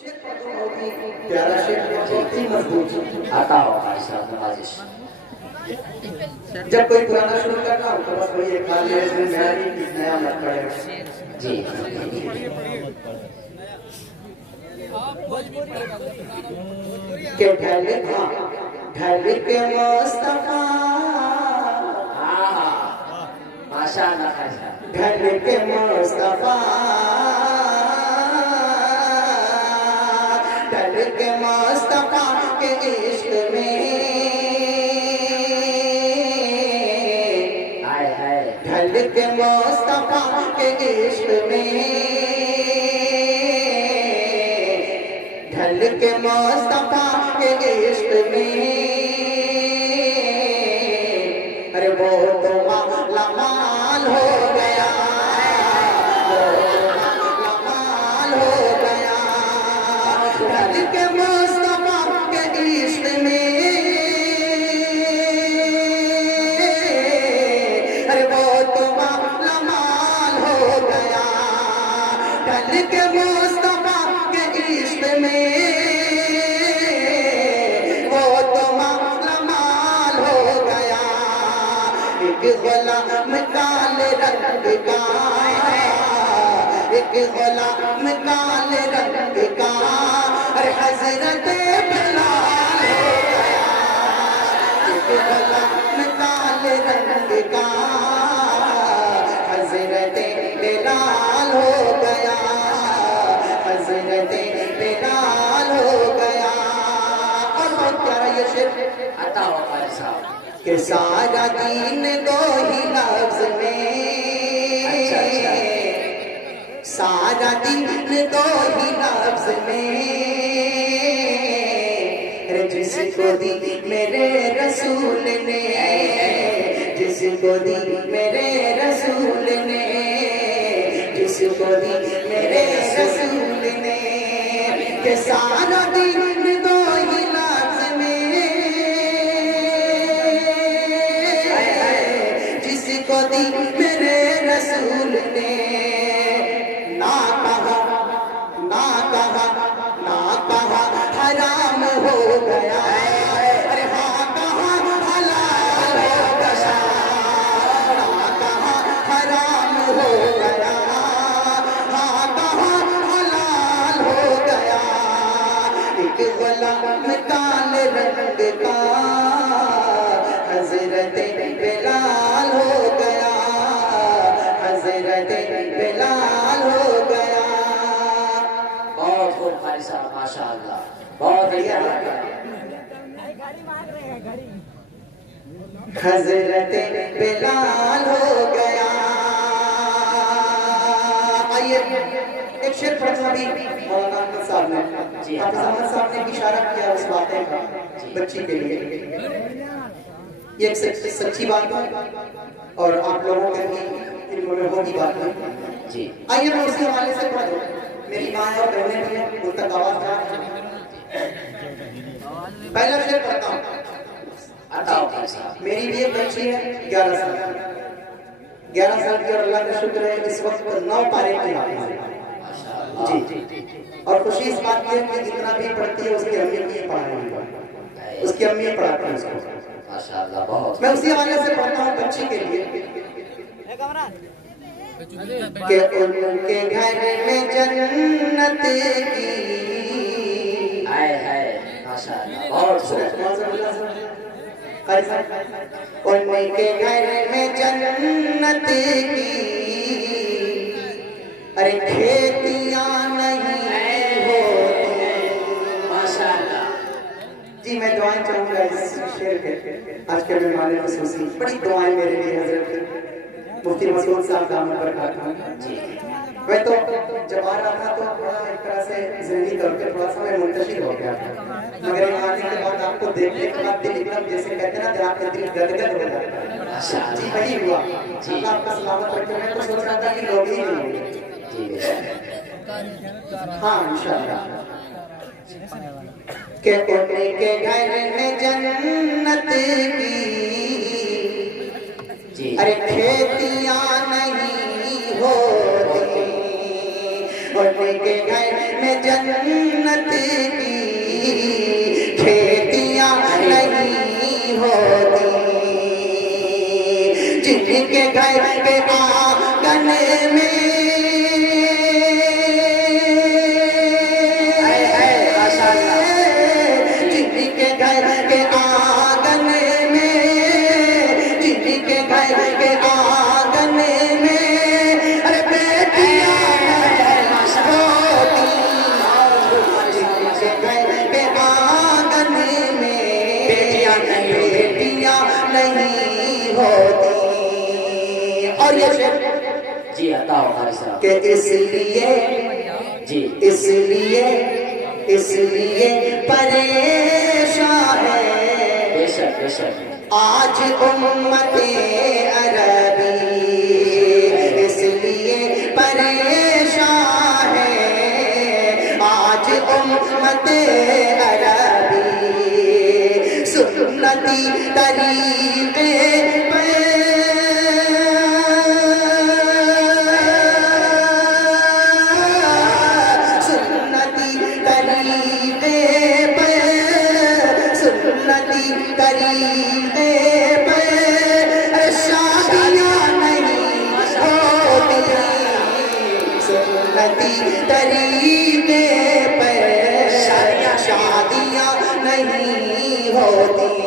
پیارا شیخ بہت ہی مضبوط آتا ہو ہمارے ساتھ نوازش. جب کوئی پرانا شروع کرنا ہو تو بس وہی ایک حال ہے اس میں معیاری نیا مت پڑے. جی کہ ڈھل کے مصطفیٰ ماشاء اللہ ڈھل کے مصطفیٰ ڈھل کے مصطفیٰ کے عشق میں ڈھل کے مصطفیٰ کے عشق میں ڈھل کے مصطفیٰ کے عشق میں ارے وہ تو لمال ہو گیا لمال ہو گیا ڈھل کے مصطفیٰ کے عشق میں ارے وہ تو لمال ہو گیا ڈھل کے مصطفیٰ کے عشق میں غلام کالے رنگ کا ایک غلام کالے رنگ کا ارے حضرت بلال ہو گیا ایک غلام کالے رنگ کا حضرت بلال ہو گیا حضرت بلال ہو گیا. اور بہت پیارا یہ شعر آتا ہو ہمارے ساتھ کہ سارا دین دو ہی لفظ میں سارا دین دو ہی لفظ میں جس کو دی میرے رسول نے جس کو دی میرے رسول نے جس کو دی میرے رسول نے کہ سارا دین دو ہی لفظ میں کو دی میرے رسول نے نہ کہا حرام ہو گیا ارے ہاں کہا حلال ہو گیا نہ کہا حرام ہو گیا ہاں کہا حلال ہو گیا ایک غلام کالے رنگ کا حضرت بلال ہو گیا حضرت بلال ہو گیا. بہت خوب ہمارے ساتھ ماشاء اللہ بہت بڑھیا حضرت بلال ہو گیا. آئیے ایک شعر پڑھنا بھی مولانا احمد صاحب نے حافظ احمد صاحب نے اشارہ کیا اس واقعے کا بچی کے لیے. یہ ایک سچی بات ہے اور آپ لوگوں کے بھی علم میں ہوگی بات ہے. آئیے میں اسی حوالے سے پڑھ دوں. میری ماں اور بہنیں بھی ہیں ان تک آواز جا رہی ہے. پہلا شعر پڑھتا ہوں. میری بھی ایک بچی ہے 11 سال کی اور اللہ کا شکر ہے اس وقت 9 پارے کی حافظ ہے جی. اور خوشی اس بات کی ہے کہ جتنا بھی پڑھتی ہے اس کی امی کی پڑھائی اس کی امی پڑھاتی ہے اس کو. میں اسی حوالے سے پڑھتا ہوں بچی کے لیے کہ ان کے گھر میں جنت کی ان کے گھر میں جنت کی ارے کھیتیاں نہیں ہوتی. جی میں دعائیں چاہوں گا اس شعر کے آج کے مہمان خصوصی بڑی دعائیں میرے لیے حضرت مفتی مسعود صاحب دامت برکات ہوں. میں تو جب آ رہا تھا تو تھوڑا ایک طرح سے ذہنی طور پہ تھوڑا سا میں منتشر ہو گیا تھا مگر یہاں آنے کے بعد آپ کو دیکھنے کے بعد دل ایک دم جیسے کہتے ہیں نا آپ کا دل گدگد ہو جاتا ہے. جی وہی ہوا. اللہ آپ کا سلامت رکھے. میں تو سوچ رہا تھا کہ لوگ ہی نہیں ہوں گے. ہاں انشاءاللہ کہ ان کے گھر میں جنت کی ارے کھیتیاں نہیں ہوتی ان کے گھر میں جنت جنت کی کھیتیاں نہیں ہوتی، جن کے گھر کے آنگن میں جی عطا ہو قاری صاحب کہ اس لیے جی اس لیے پریشان ہے بے شک آج امت عربی، اس لیے پریشان ہے آج امت عربی، سنتی طریقے پر طریقے پر شادیاں نہیں ہوتی،